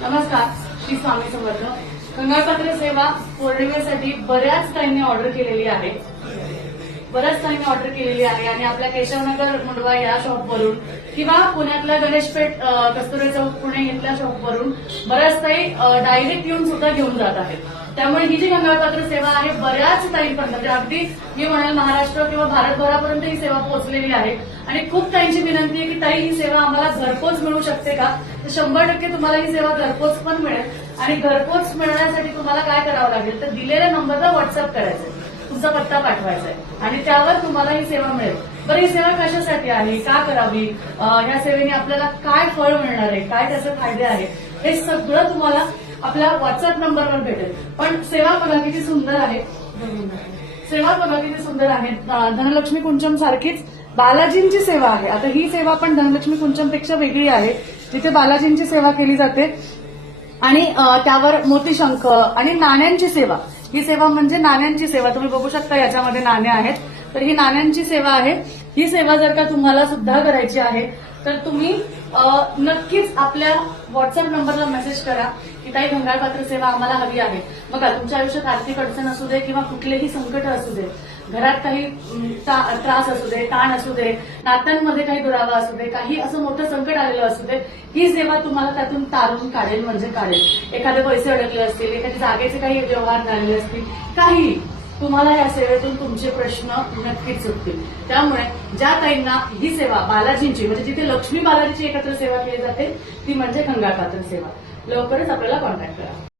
नमस्कार, श्री स्वामी समर्थ. गंगापात्र सेवा पौर्णिमेसाठी बऱ्याच ताईंनी ऑर्डर केलेली आहे. आणि आपल्या केशवनगर मुंडवा या शॉपवरून किंवा पुण्यातल्या गणेशपेठ कस्तुरी चौक पुणे इथल्या शॉपवरून बऱ्याच ताई डायरेक्ट येऊन सुद्धा घेऊन जात आहेत. त्यामुळे ही जी गंगापात्र सेवा आहे बऱ्याच ताईंपर्यंत म्हणजे अगदी मी म्हणाल महाराष्ट्र किंवा भारतभरापर्यंत ही सेवा पोहोचलेली आहे. आणि खूप ताईंची विनंती आहे की ताई ही सेवा आम्हाला घरपोच मिळू शकते का? तर 100% तुम्हाला ही सेवा घरपोच पण मिळेल. आणि घरपोच मिळण्यासाठी तुम्हाला काय करावं लागेल तर दिलेल्या नंबरला व्हॉट्सअप करायचं, तुमचा पत्ता पाठवायचा आहे आणि त्यावर तुम्हाला ही सेवा मिळेल. बरं, ही सेवा कशासाठी आहे, का करावी, ह्या सेवेने आपल्याला काय फळ मिळणार आहे, काय त्याचे फायदे आहेत, हे सगळं तुम्हाला आपल्या व्हॉट्सअप नंबरवर भेटेल. पण सेवा बघा किती सुंदर आहे. धनलक्ष्मी कुंचम सारखीच बालाजींची सेवा आहे. आता ही सेवा पण धनलक्ष्मी कुंचमपेक्षा वेगळी आहे, जिथे बालाजींची सेवा केली जाते आणि त्यावर मोतीशंख आणि नाण्यांची सेवा. ही सेवा म्हणजे नाण्यांची सेवा. तुम्ही बघू शकता याच्यामध्ये नाणे आहेत. तर ही नाण्यांची सेवा आहे. ही सेवा जर का तुम्हाला सुद्धा करायची आहे तर तुम्ही नक्कीच आपल्या व्हॉट्सअप नंबरला मेसेज करा की ताई गंगापात्र सेवा आम्हाला हवी आहे. बघा, तुमच्या आयुष्यात आर्थिक अडचण असू दे किंवा कुठलेही संकट असू दे, घरात काही त्रास असू दे, ताण असू दे, नात्यांमध्ये काही दुरावा असू दे, काही असं मोठं संकट आलेलं असू दे, ही सेवा तुम्हाला त्यातून तारून काढेल म्हणजे काढेल. एखादे पैसे अडकले असतील, एखाद्या जागेचे काही व्यवहार झालेले असतील, काही तुम्हाला या सेवेतून तुमचे प्रश्न नक्कीच सुटतील. त्यामुळे ज्या ताईंना ही सेवा बालाजींची म्हणजे जिथे लक्ष्मी बालाजीची एकत्र सेवा केली जाते ती म्हणजे गंगापात्र सेवा, लवकरच आपल्याला कॉन्टॅक्ट करा.